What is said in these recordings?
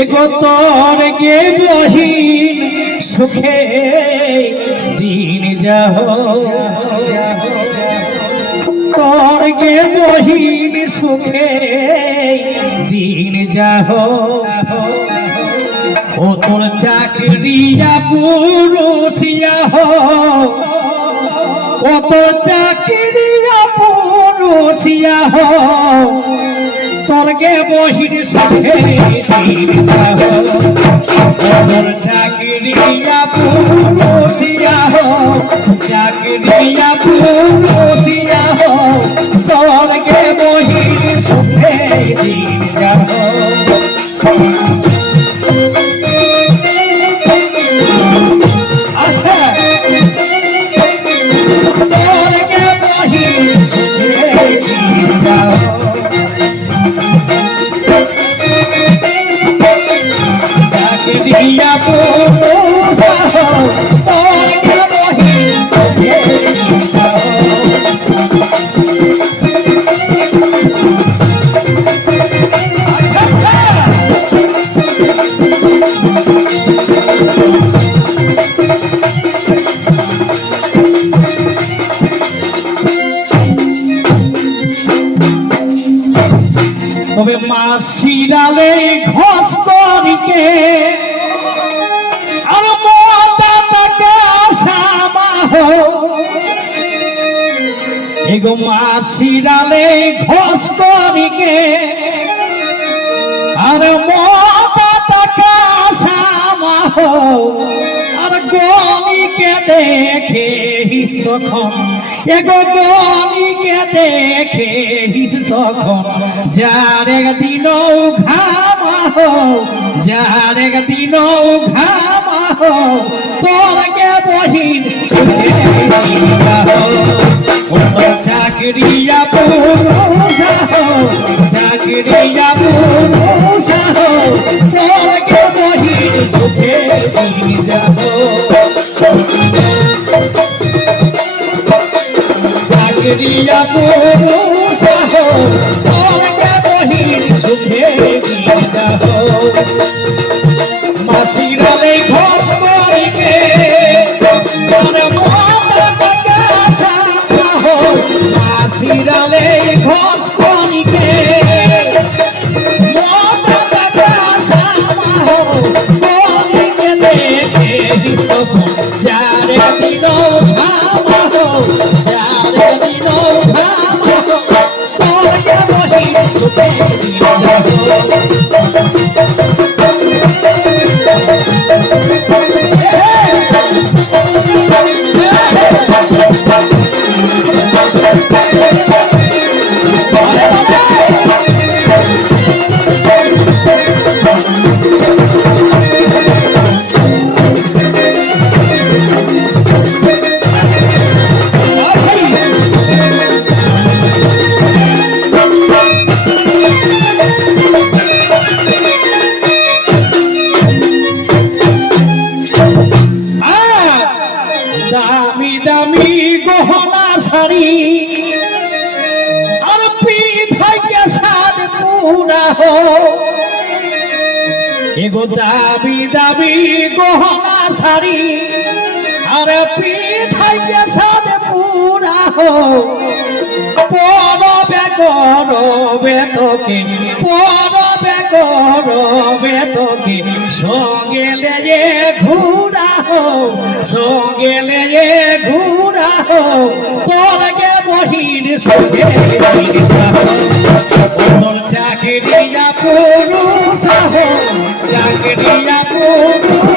এগো তোর গে বহিন সুখে দিন যাহ তোর গে বহিন সুখে দিন যাহ। ও তোর চাকরিয়া পুরুষিয়া হো ও তোর চাকরিয়া পুরুষিয়া হো তোরগে বহির তোর চাকরিয়া পুরুষিয়া হো চাকরিয়া পুরুষিয়া হো তোরগে বহির সুখে দিন যাহ তবে মাসিরালে ঘস করিকে। আর মোটা টাকা সামা হো। এগো মাসিরালে ঘস করিকে। আর মোটা টাকা সামা হো। আর গনিকে দেখে হিস তখন। এগো গনিকে দেখে হিস তখন। যার একদিন ঘামা হো যার একদিন ঘামা হো তোরকে বহিন চাকরিয়া পুরুষা চাকরিয়া পুরুষা এগো দাবি দামি গহনা শাড়ি, আর পিঠাইকে সাদ পুরা হো। সঙ্গে ঘুরা হো, সঙ্গে ঘুরা হো তোরগে বহিন সঙ্গে চাকরিয়া পুরুষ চাকরিয়া পুরুষ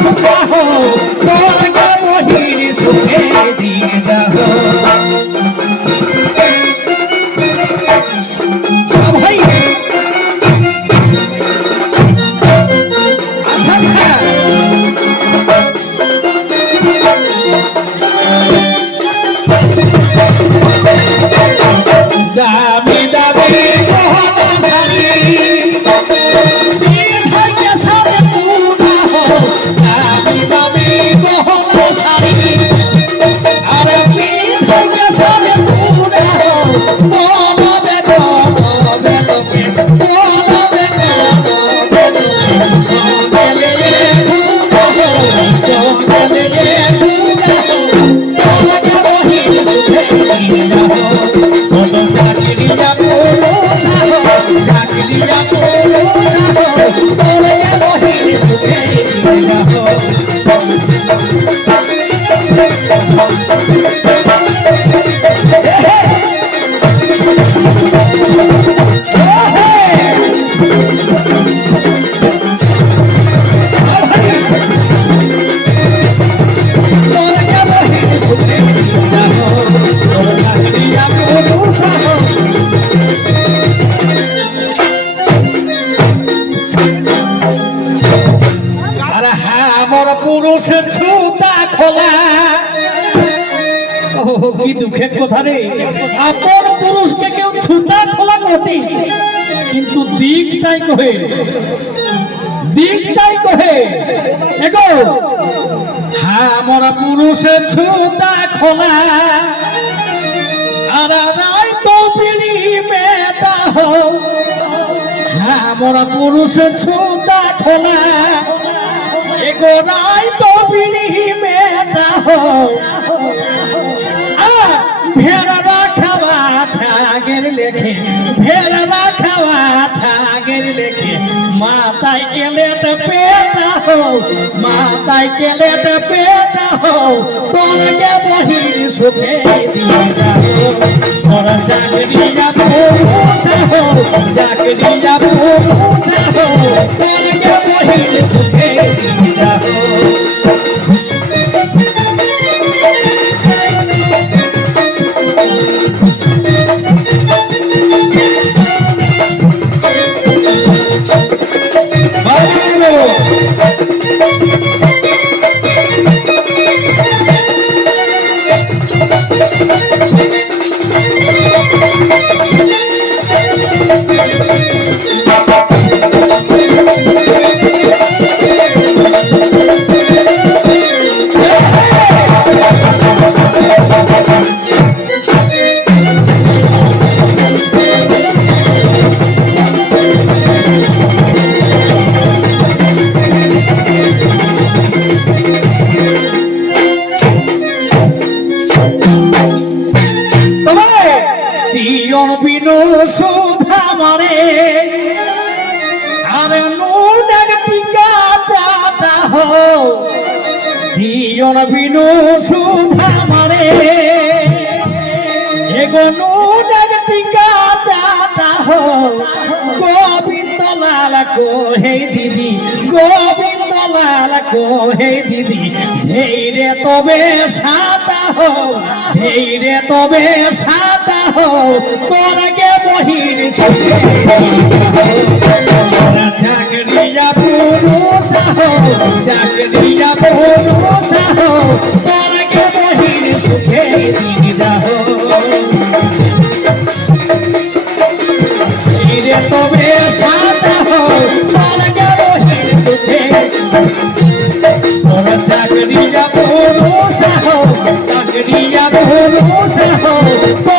পুরুষ ছুতা খোলা। কি দুঃখের কথা রে। আপন পুরুষকে কেউ ছুতা খোলা করতে। কিন্তু দিকটাই কহে। দিকটাই কহে। এগো। হ্যাঁ মোরা পুরুষ ছুতা খোলা। আর রাই তো পিড়ি মেটা হো হ্যাঁ মোরা পুরুষ ছুতা খোলা। রাই তো পিড়ি মেটা হো। ভেড়া রাখাবা ছাগের লেখে ভেড়া রাখাবা ছাগের লেখে। মাথায় কেলেট পেটা হো, মাথায় কেলেট পেটা হো। তোরকে বহির সুখে দিয়ে যাব তোর চাকরি যাব ভূষা তিয়ন বিনু সুধা মারে এগো নুডাক চাটা হো গোবিন্দ লাল হে দিদি, গোবিন্দ লাল হে দিদি। ধীরে তবে সাদা হো ধীরে তবে সাদা হো তোরকে Saho, Saho, Saho, Saho, Saho,